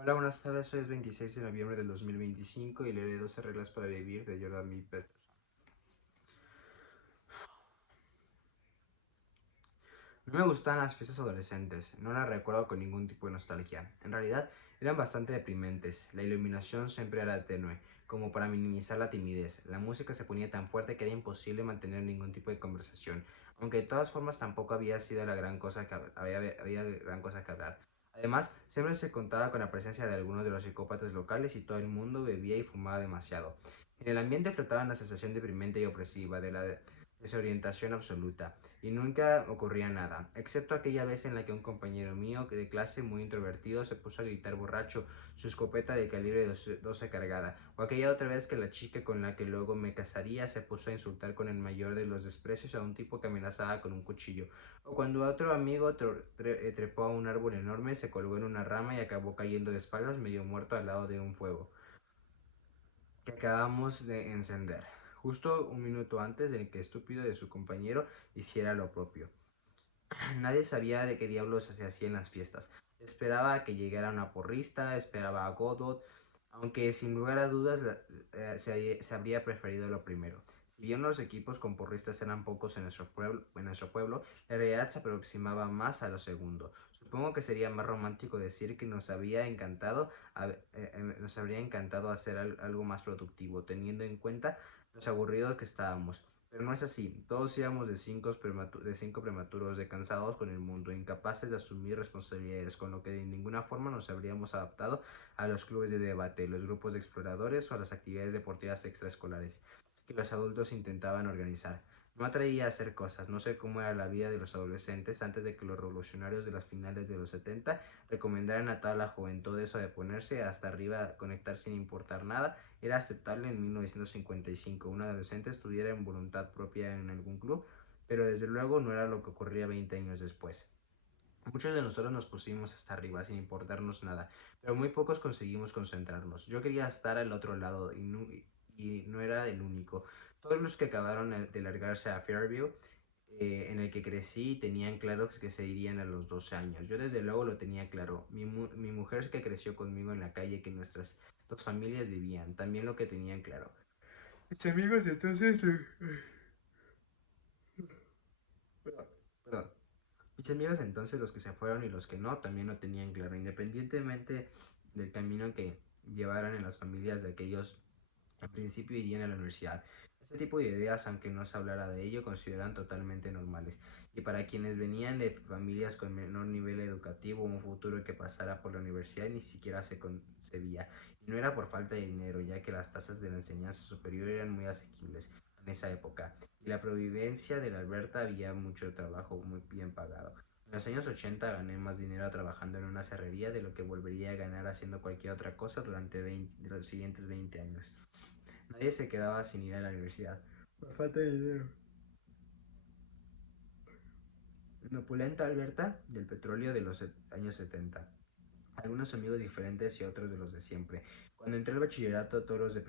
Hola, buenas tardes. Hoy es 26 de noviembre del 2025 y leeré 12 reglas para vivir de Jordan B. Peterson. No me gustan las fiestas adolescentes, no las recuerdo con ningún tipo de nostalgia. En realidad, eran bastante deprimentes. La iluminación siempre era tenue, como para minimizar la timidez. La música se ponía tan fuerte que era imposible mantener ningún tipo de conversación, aunque de todas formas tampoco había sido la gran cosa que había gran cosa que hablar. Además, siempre se contaba con la presencia de algunos de los psicópatas locales y todo el mundo bebía y fumaba demasiado. En el ambiente flotaba la sensación deprimente y opresiva de la desorientación absoluta y nunca ocurría nada, excepto aquella vez en la que un compañero mío de clase muy introvertido se puso a gritar borracho, su escopeta de calibre 12 cargada, o aquella otra vez que la chica con la que luego me casaría se puso a insultar con el mayor de los desprecios a un tipo que amenazaba con un cuchillo, o cuando otro amigo trepó a un árbol enorme, se colgó en una rama y acabó cayendo de espaldas medio muerto al lado de un fuego que acabamos de encender, justo un minuto antes de que estúpido de su compañero hiciera lo propio. Nadie sabía de qué diablos se hacía en las fiestas. Esperaba a que llegara una porrista, esperaba a Godot, aunque sin lugar a dudas se habría preferido lo primero. Si bien los equipos con porristas eran pocos en nuestro pueblo, la realidad se aproximaba más a lo segundo. Supongo que sería más romántico decir que nos habría encantado hacer algo más productivo, teniendo en cuenta los aburridos que estábamos. Pero no es así. Todos íbamos de cinco prematuros, de cansados con el mundo, incapaces de asumir responsabilidades, con lo que de ninguna forma nos habríamos adaptado a los clubes de debate, los grupos de exploradores o a las actividades deportivas extraescolares que los adultos intentaban organizar. No atraía a hacer cosas. No sé cómo era la vida de los adolescentes antes de que los revolucionarios de las finales de los 70 recomendaran a toda la juventud eso de ponerse hasta arriba a conectar sin importar nada. Era aceptable en 1955 un adolescente estuviera en voluntad propia en algún club, pero desde luego no era lo que ocurría 20 años después. Muchos de nosotros nos pusimos hasta arriba sin importarnos nada, pero muy pocos conseguimos concentrarnos. Yo quería estar al otro lado y no era el único. Todos los que acabaron de largarse a Fairview, en el que crecí, tenían claro que se irían a los 12 años. Yo desde luego lo tenía claro. Mi mujer que creció conmigo en la calle que nuestras dos familias vivían, también lo que tenían claro. Mis amigos entonces... Perdón, perdón. Mis amigos entonces, los que se fueron y los que no, también lo tenían claro, independientemente del camino que llevaran en las familias de aquellos al principio irían a la universidad. Este tipo de ideas, aunque no se hablara de ello, consideran totalmente normales. Y para quienes venían de familias con menor nivel educativo, un futuro que pasara por la universidad ni siquiera se concebía. Y no era por falta de dinero, ya que las tasas de la enseñanza superior eran muy asequibles en esa época. Y la providencia de la Alberta había mucho trabajo muy bien pagado. En los años 80 gané más dinero trabajando en una serrería de lo que volvería a ganar haciendo cualquier otra cosa durante los siguientes 20 años. Nadie se quedaba sin ir a la universidad. Por falta de dinero. En opulenta Alberta del petróleo de los años 70. Algunos amigos diferentes y otros de los de siempre. Cuando entré al bachillerato, todos los de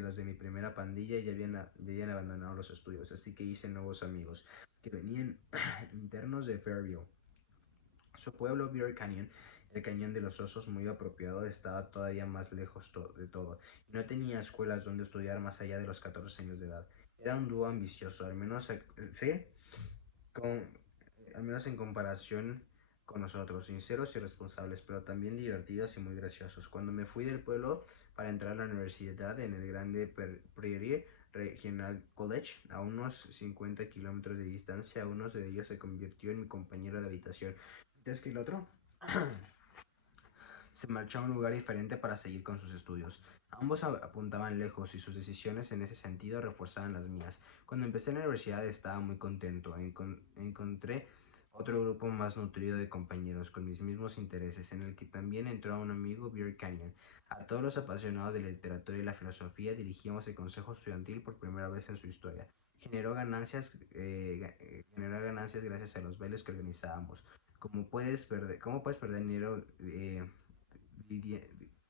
los de mi primera pandilla ya habían abandonado los estudios, así que hice nuevos amigos que venían internos de Fairview. Su pueblo, Bear Canyon, el cañón de los osos muy apropiado, estaba todavía más lejos de todo, y no tenía escuelas donde estudiar más allá de los 14 años de edad. Era un dúo ambicioso, ¿sí? Con, al menos en comparación con nosotros, sinceros y responsables, pero también divertidos y muy graciosos. Cuando me fui del pueblo para entrar a la universidad en el grande Prairie Regional College, a unos 50 kilómetros de distancia, uno de ellos se convirtió en mi compañero de habitación, mientras que el otro se marchó a un lugar diferente para seguir con sus estudios. Ambos apuntaban lejos y sus decisiones en ese sentido reforzaban las mías. Cuando empecé la universidad estaba muy contento. Encontré otro grupo más nutrido de compañeros con mis mismos intereses, en el que también entró un amigo, Beer Canyon. A todos los apasionados de la literatura y la filosofía dirigíamos el consejo estudiantil por primera vez en su historia. Generó ganancias gracias a los bailes que organizábamos. ¿Cómo puedes perder dinero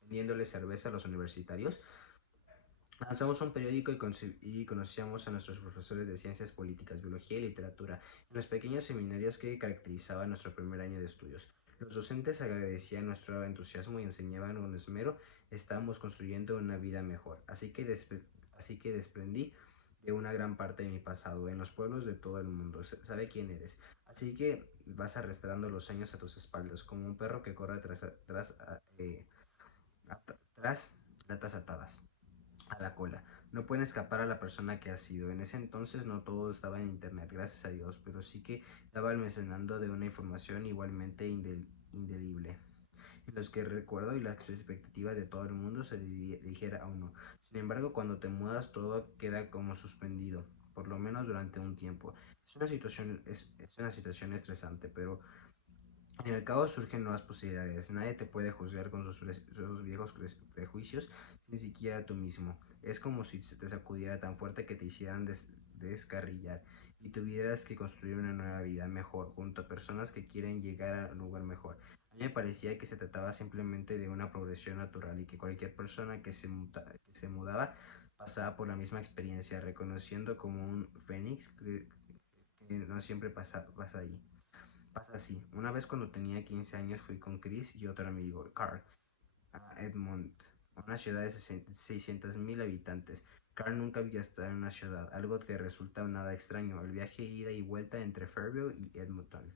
vendiéndole cerveza a los universitarios? Lanzamos un periódico y conocíamos a nuestros profesores de ciencias políticas, biología y literatura en los pequeños seminarios que caracterizaban nuestro primer año de estudios. Los docentes agradecían nuestro entusiasmo y enseñaban con esmero. Estábamos construyendo una vida mejor. Así que desprendí de una gran parte de mi pasado en los pueblos de todo el mundo. Sabe quién eres. Así que vas arrastrando los años a tus espaldas, como un perro que corre tras latas atadas a la cola. No pueden escapar a la persona que has sido. En ese entonces no todo estaba en internet, gracias a Dios, pero sí que estaba almacenando de una información igualmente indelible, en los que el recuerdo y las expectativas de todo el mundo se dirigiera a uno. Sin embargo, cuando te mudas todo queda como suspendido, por lo menos durante un tiempo. Es una situación estresante, pero en el caos surgen nuevas posibilidades. Nadie te puede juzgar con sus viejos prejuicios, sin siquiera tú mismo. Es como si se te sacudiera tan fuerte que te hicieran descarrillar y tuvieras que construir una nueva vida mejor junto a personas que quieren llegar a un lugar mejor. A mí me parecía que se trataba simplemente de una progresión natural y que cualquier persona que se mudaba pasaba por la misma experiencia, reconociendo como un fénix que no siempre pasa ahí. Pasa así. Una vez cuando tenía 15 años fui con Chris y otro amigo, Carl, a Edmond, una ciudad de 600.000 habitantes. Carl nunca había estado en una ciudad, algo que resulta nada extraño. El viaje ida y vuelta entre Fairview y Edmonton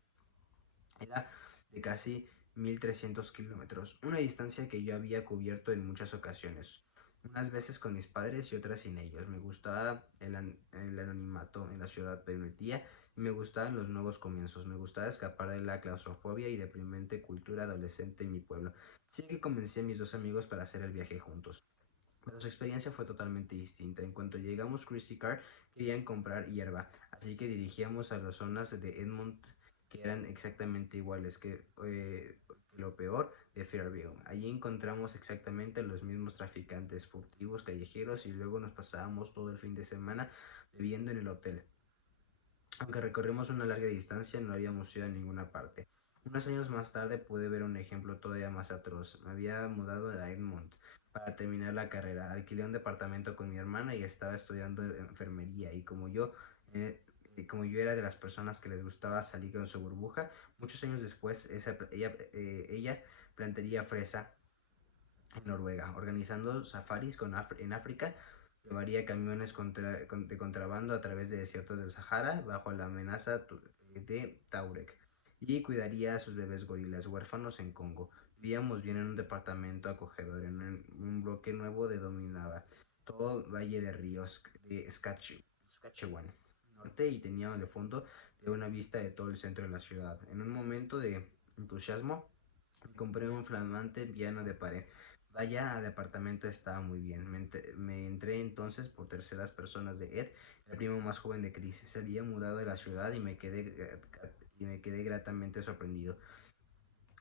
era de casi 1.300 kilómetros, una distancia que yo había cubierto en muchas ocasiones, unas veces con mis padres y otras sin ellos. Me gustaba el anonimato en la ciudad permitía y me gustaban los nuevos comienzos. Me gustaba escapar de la claustrofobia y deprimente cultura adolescente en mi pueblo. Sí que convencí a mis dos amigos para hacer el viaje juntos. Pero su experiencia fue totalmente distinta. En cuanto llegamos, Chris y Carr querían comprar hierba, así que dirigíamos a las zonas de Edmond que eran exactamente iguales que lo peor de Fairview. Allí encontramos exactamente los mismos traficantes furtivos callejeros y luego nos pasábamos todo el fin de semana bebiendo en el hotel. Aunque recorrimos una larga distancia, no habíamos ido a ninguna parte. Unos años más tarde pude ver un ejemplo todavía más atroz. Me había mudado a Edmond para terminar la carrera. Alquilé un departamento con mi hermana y estaba estudiando enfermería. Y como yo era de las personas que les gustaba salir con su burbuja, muchos años después ella plantaría fresa en Noruega, organizando safaris en África. Llevaría camiones de contrabando a través de desiertos del Sahara bajo la amenaza de Taurek y cuidaría a sus bebés gorilas huérfanos en Congo. Vivíamos bien en un departamento acogedor, en un bloque nuevo de dominaba todo Valle de Ríos de Saskatchewan norte y tenía en el fondo de una vista de todo el centro de la ciudad. En un momento de entusiasmo me compré un flamante piano de pared. Vaya, departamento estaba muy bien. Me entré entonces por terceras personas de Ed, el primo más joven de Chris. Se había mudado de la ciudad y me quedé gratamente sorprendido.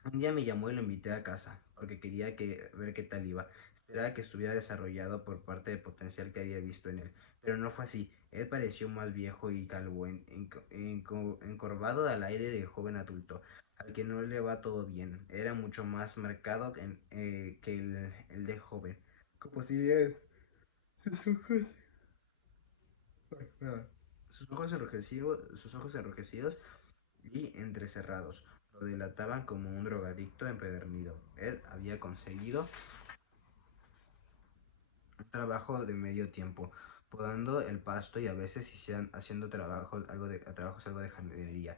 Un día me llamó y lo invité a casa, porque quería ver qué tal iba. Esperaba que estuviera desarrollado por parte del potencial que había visto en él, pero no fue así. Él pareció más viejo y calvo, encorvado al aire de joven adulto, al que no le va todo bien. Era mucho más marcado que el de joven. Con posibilidades. Sus ojos, perdón. Sus ojos enrojecidos y entrecerrados lo delataban como un drogadicto empedernido. Ed había conseguido un trabajo de medio tiempo, podando el pasto y a veces haciendo trabajos algo de jardinería.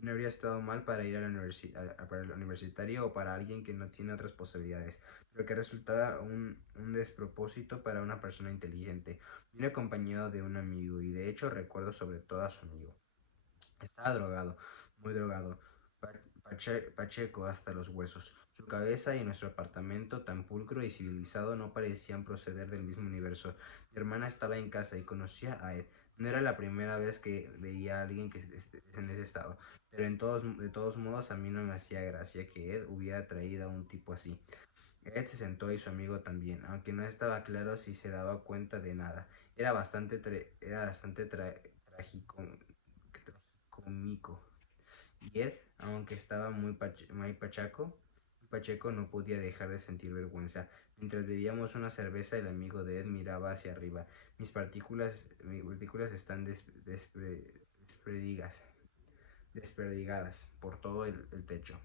No habría estado mal para ir a para el universitario o para alguien que no tiene otras posibilidades, pero que resultaba un despropósito para una persona inteligente. Vine acompañado de un amigo y de hecho recuerdo sobre todo a su amigo. Estaba drogado, muy drogado, pacheco hasta los huesos. Su cabeza y nuestro apartamento, tan pulcro y civilizado, no parecían proceder del mismo universo. Mi hermana estaba en casa y conocía a Ed. No era la primera vez que veía a alguien que en ese estado, pero de todos modos a mí no me hacía gracia que Ed hubiera traído a un tipo así. Ed se sentó y su amigo también, aunque no estaba claro si se daba cuenta de nada. Era bastante trágico, tragicómico. Y Ed, aunque estaba muy pacheco, no podía dejar de sentir vergüenza. Mientras bebíamos una cerveza, el amigo de Ed miraba hacia arriba. Mis partículas están desperdigadas por todo el techo.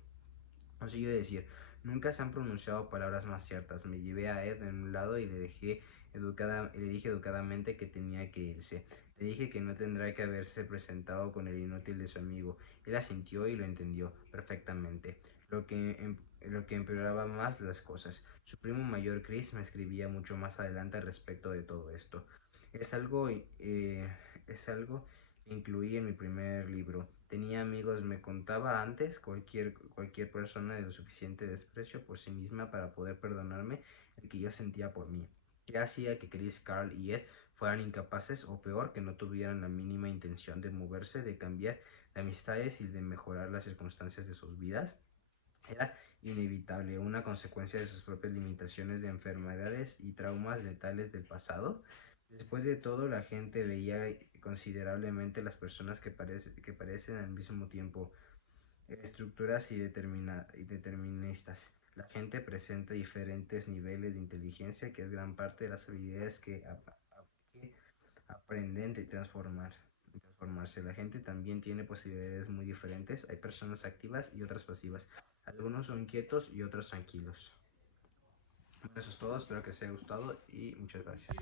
Consiguió decir, nunca se han pronunciado palabras más ciertas. Me llevé a Ed en un lado y le dije educadamente que tenía que irse. Le dije que no tendrá que haberse presentado con el inútil de su amigo. Él asintió y lo entendió perfectamente, lo que empeoraba más las cosas. Su primo mayor Chris me escribía mucho más adelante al respecto de todo esto. Es algo, eh, es algo que incluí en mi primer libro. Tenía amigos, me contaba antes, cualquier persona de lo suficiente desprecio por sí misma para poder perdonarme el que yo sentía por mí. ¿Qué hacía que Chris, Carl y Ed fueran incapaces o peor, que no tuvieran la mínima intención de moverse, de cambiar de amistades y de mejorar las circunstancias de sus vidas? Era inevitable, una consecuencia de sus propias limitaciones, de enfermedades y traumas letales del pasado. Después de todo, la gente veía considerablemente las personas que parecen al mismo tiempo estructuras y deterministas. La gente presenta diferentes niveles de inteligencia, que es gran parte de las habilidades que aprenden de transformarse. La gente también tiene posibilidades muy diferentes. Hay personas activas y otras pasivas. Algunos son quietos y otros tranquilos. Bueno, eso es todo. Espero que les haya gustado y muchas gracias.